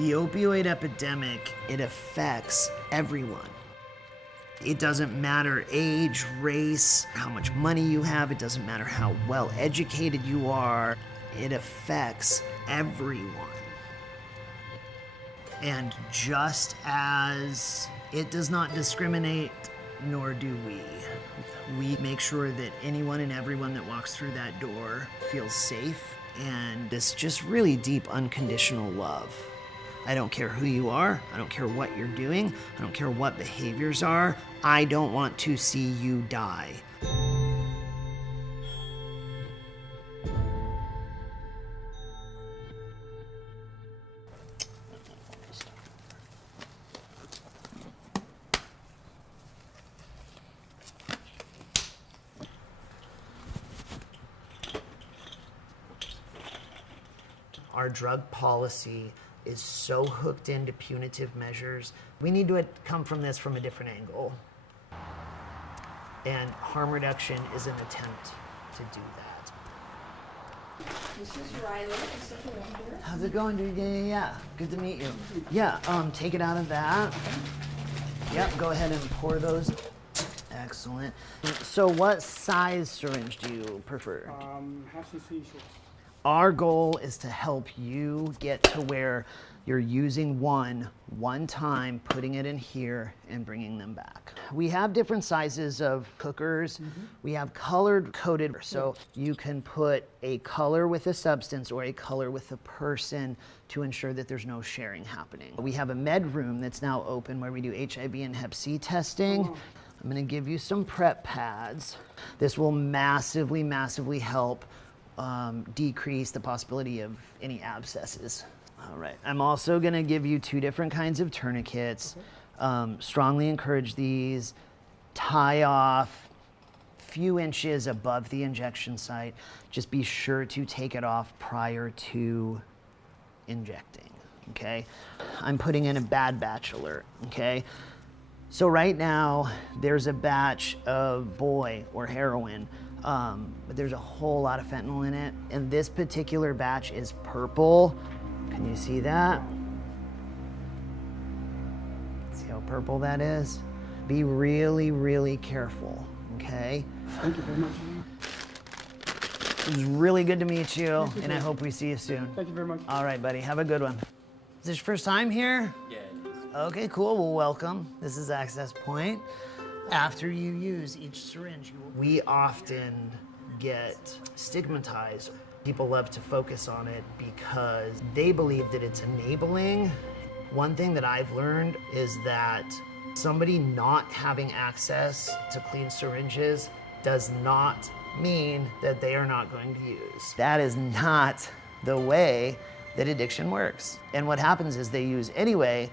The opioid epidemic, it affects everyone. It doesn't matter age, race, how much money you have. It doesn't matter how well educated you are. It affects everyone. And just as it does not discriminate, nor do we. We make sure that anyone and everyone that walks through that door feels safe, and this just really deep unconditional love. I don't care who you are, I don't care what you're doing, I don't care what behaviors are, I don't want to see you die. Our drug policy is so hooked into punitive measures. We need to come from this from a different angle. And harm reduction is an attempt to do that. This is Riley. How's it going, dude? Yeah. Good to meet you. Yeah, take it out of that. Yep, go ahead and pour those. Excellent. So what size syringe do you prefer? Half cc shorts. Our goal is to help you get to where you're using one time, putting it in here and bringing them back. We have different sizes of cookers. We have colored coded, so you can put a color with a substance or a color with a person to ensure that there's no sharing happening. We have a med room that's now open where we do HIV and Hep C testing. I'm gonna give you some prep pads. This will massively, massively help decrease the possibility of any abscesses. All right, I'm also gonna give you 2 different kinds of tourniquets. Strongly encourage these, tie off few inches above the injection site. Just be sure to take it off prior to injecting, okay? I'm putting in a bad batch alert, okay? So right now, there's a batch of boy or heroin, but there's a whole lot of fentanyl in it. And this particular batch is purple. Can you see that? See how purple that is? Be really, really careful, okay? Thank you very much. It was really good to meet you, and I hope we see you soon. Thank you very much. All right, buddy, have a good one. Is this your first time here? Yeah, it is. Okay, cool, well, welcome. This is Access Point. After you use each syringe, we often get stigmatized. People love to focus on it because they believe that it's enabling. One thing that I've learned is that somebody not having access to clean syringes does not mean that they are not going to use. That is not the way that addiction works. And what happens is they use anyway,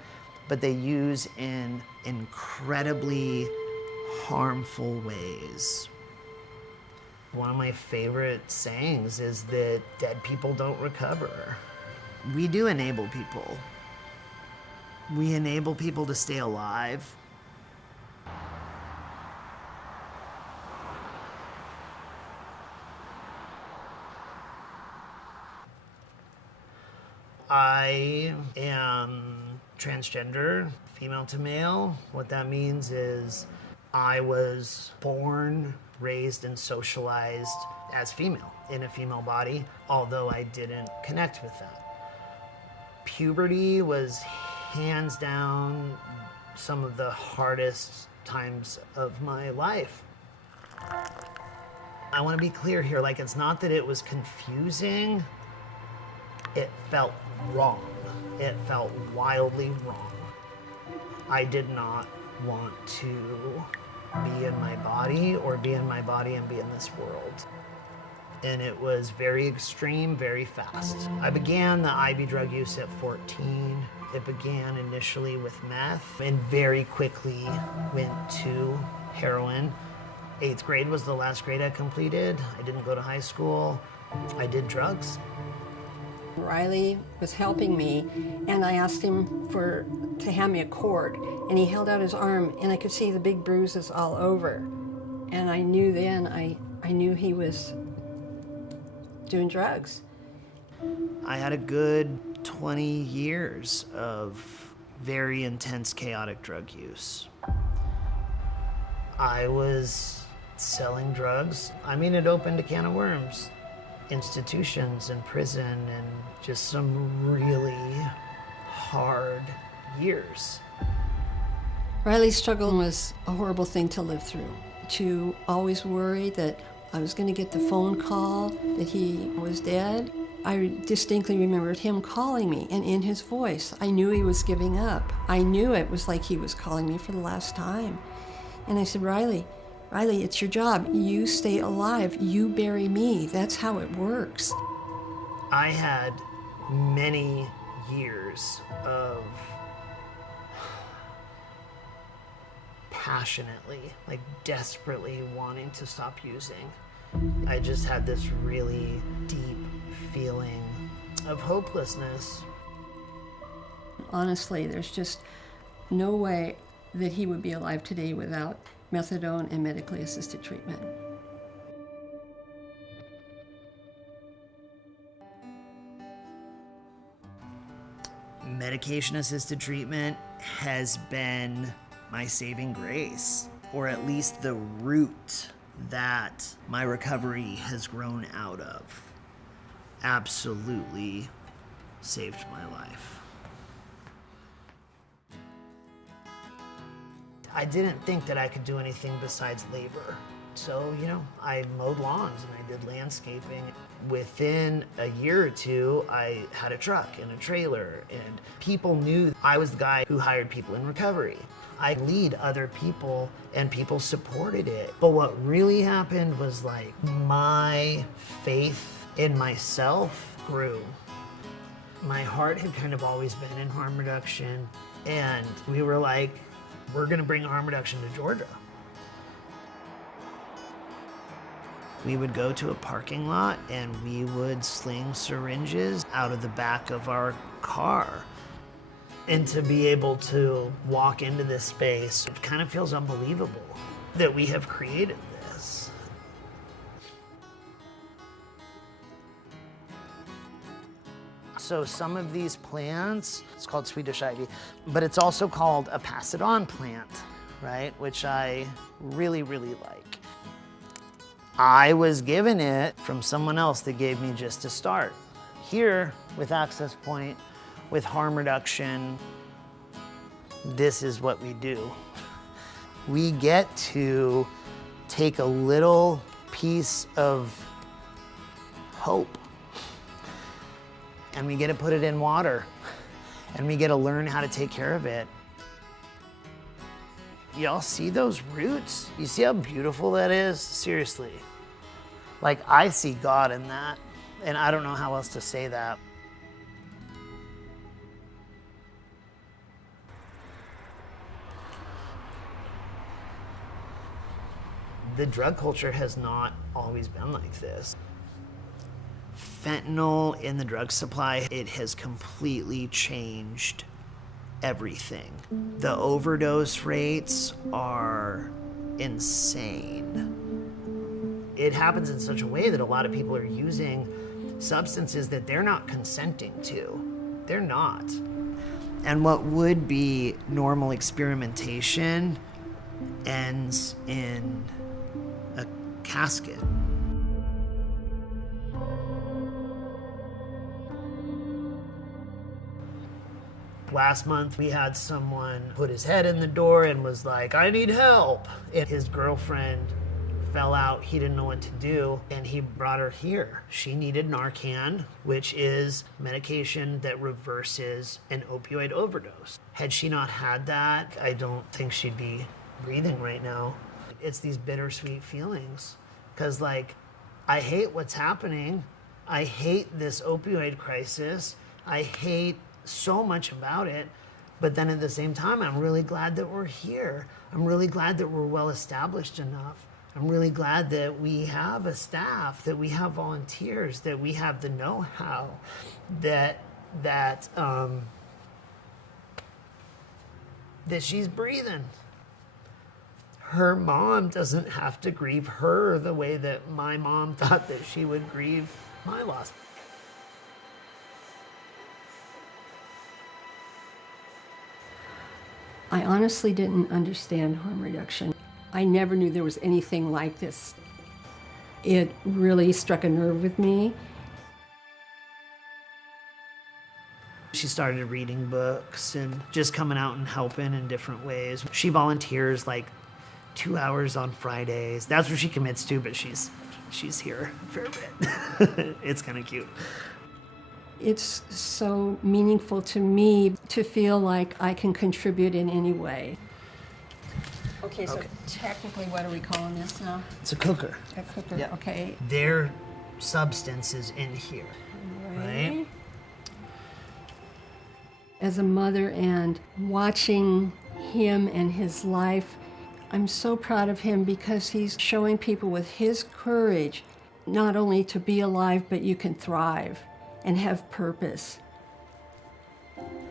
but they use in incredibly harmful ways. One of my favorite sayings is that dead people don't recover. We do enable people. We enable people to stay alive. I am transgender, female to male. What that means is I was born, raised, and socialized as female in a female body, although I didn't connect with that. Puberty was hands down some of the hardest times of my life. I want to be clear here, like, it's not that it was confusing, it felt wrong. It felt wildly wrong. I did not want to be in my body or be in my body and be in this world. And it was very extreme, very fast. I began the IB drug use at 14. It began initially with meth and very quickly went to heroin. 8th grade was the last grade I completed. I didn't go to high school. I did drugs. Riley was helping me, and I asked him to hand me a cord, and he held out his arm, and I could see the big bruises all over. And I knew then, I knew he was doing drugs. I had a good 20 years of very intense, chaotic drug use. I was selling drugs. I mean, it opened a can of worms. Institutions and prison and just some really hard years. Riley's struggle was a horrible thing to live through. To always worry that I was going to get the phone call that he was dead. I distinctly remembered him calling me, and in his voice, I knew he was giving up. I knew it was like he was calling me for the last time. And I said, Riley, it's your job. You stay alive. You bury me. That's how it works. I had many years of passionately, like desperately wanting to stop using. I just had this really deep feeling of hopelessness. Honestly, there's just no way that he would be alive today without methadone and medically assisted treatment. Medication-assisted treatment has been my saving grace, or at least the root that my recovery has grown out of. Absolutely saved my life. I didn't think that I could do anything besides labor. So, I mowed lawns and I did landscaping. Within a year or two, I had a truck and a trailer, and people knew I was the guy who hired people in recovery. I lead other people and people supported it. But what really happened was like my faith in myself grew. My heart had kind of always been in harm reduction, and we were like, we're gonna bring harm reduction to Georgia. We would go to a parking lot and we would sling syringes out of the back of our car. And to be able to walk into this space, it kind of feels unbelievable that we have created this. So some of these plants, it's called Swedish ivy, but it's also called a pass-it-on plant, right? Which I really, really like. I was given it from someone else that gave me just a start. Here, with Access Point, with harm reduction, this is what we do. We get to take a little piece of hope and we get to put it in water and we get to learn how to take care of it. Y'all see those roots? You see how beautiful that is? Seriously. Like, I see God in that, and I don't know how else to say that. The drug culture has not always been like this. Fentanyl in the drug supply, it has completely changed everything. The overdose rates are insane. It happens in such a way that a lot of people are using substances that they're not consenting to. They're not. And what would be normal experimentation ends in a casket. Last month, we had someone put his head in the door and was like, I need help. And his girlfriend fell out, he didn't know what to do, and he brought her here. She needed Narcan, which is medication that reverses an opioid overdose. Had she not had that, I don't think she'd be breathing right now. It's these bittersweet feelings, because I hate what's happening. I hate this opioid crisis. I hate so much about it, but then at the same time, I'm really glad that we're here. I'm really glad that we're well established enough. I'm really glad that we have a staff, that we have volunteers, that we have the know-how, that she's breathing. Her mom doesn't have to grieve her the way that my mom thought that she would grieve my loss. I honestly didn't understand harm reduction. I never knew there was anything like this. It really struck a nerve with me. She started reading books and just coming out and helping in different ways. She volunteers like 2 hours on Fridays. That's what she commits to, but she's here a fair bit. It's kind of cute. It's so meaningful to me to feel like I can contribute in any way. Okay, so technically what are we calling this now? It's a cooker. A cooker, Yeah. okay. Their substance is in here, right? As a mother and watching him and his life, I'm so proud of him because he's showing people with his courage not only to be alive, but you can thrive and have purpose.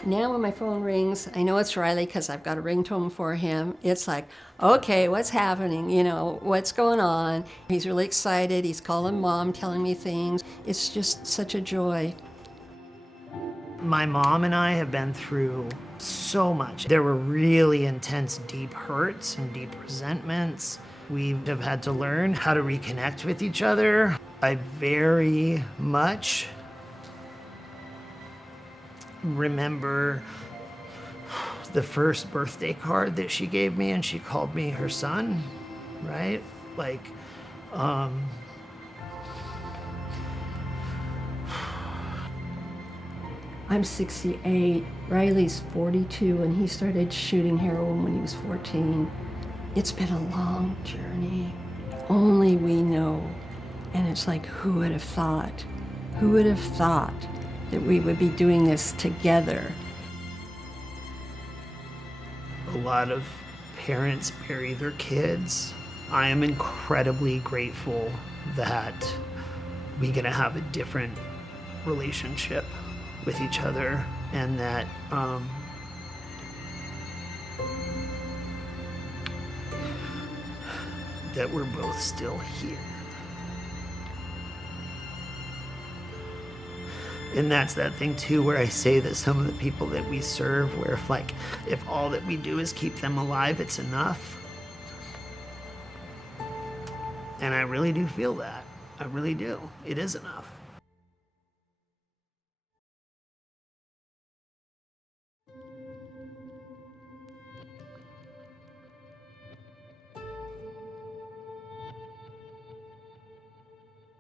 Now when my phone rings, I know it's Riley because I've got a ringtone for him. It's like, okay, what's happening? You know, what's going on? He's really excited. He's calling Mom, telling me things. It's just such a joy. My mom and I have been through so much. There were really intense, deep hurts and deep resentments. We have had to learn how to reconnect with each other. I very much remember the first birthday card that she gave me, and she called me her son, right? Like, I'm 68, Riley's 42, and he started shooting heroin when he was 14. It's been a long journey. Only we know. And it's like, who would have thought? Who would have thought that we would be doing this together? a lot of parents bury their kids. I am incredibly grateful that we get to have a different relationship with each other, and that that we're both still here. And that's that thing too, where I say that some of the people that we serve, where if all that we do is keep them alive, it's enough. And I really do feel that. I really do. It is enough.